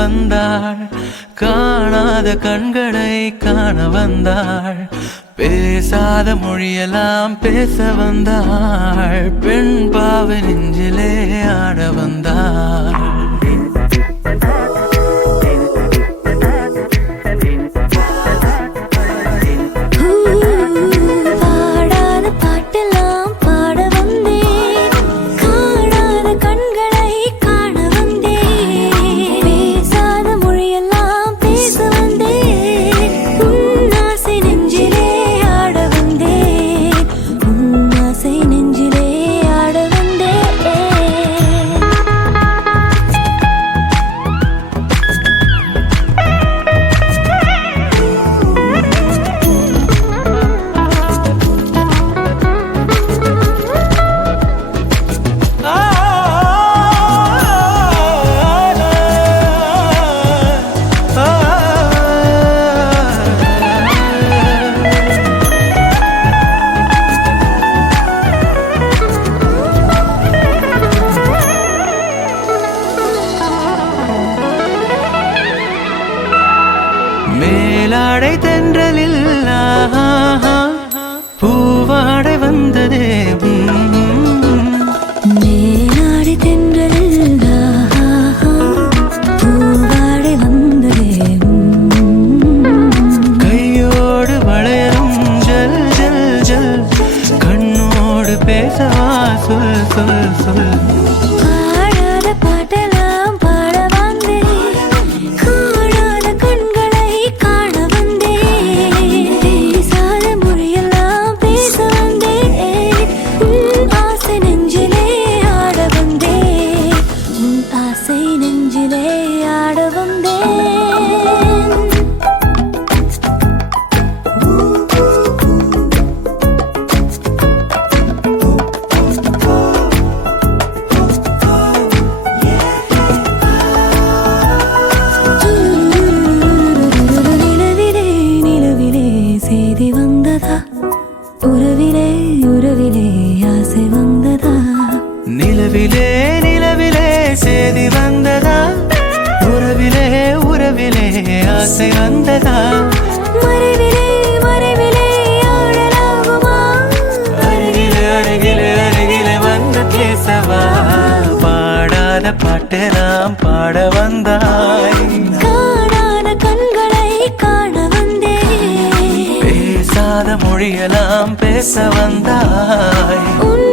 வந்தாள் காணாத கண்களை காண வந்தாள் பேசாத மொழியெல்லாம் பேச வந்தாள் பெண் பாவை நெஞ்சிலே ஆட வந்தாள் மேலாடை தென்றலில் பூவாடை வந்ததே மேலாடை தென்றலில் பூவாடை வந்ததே கையோடு வளையரும் ஜல் ஜல் ஜல் கண்ணோடு பேசவா சொல் சொல் சொல் பாடாத பாட்டெல்லாம் பாட வந்தேன் காணாத கண்களை காண வந்தேன் பேசாத மொழியெல்லாம் பேச வந்தேன் உன் ஆசை நெஞ்சிலே ஆட வந்தேன் உன் ஆசை நெஞ்சிலே ஆட வந்தேன் செய்தி வந்ததா உறவிலே உறவிலே ஆசை வந்ததா நிலவிலே நிலவிலே செய்தி வந்ததா உறவிலே உறவிலே ஆசை வந்ததா மறைவிலே மறைவிலே ஆடலாகுமா அருகிலே அருகிலே அருகிலே வந்து பேசவா பாடாத பாட்டெல்லாம் பாட வந்தாய் காணாத கண்களை காண வந்தேன் பேசாத மொழியெல்லாம் பேச வந்தாய் உன்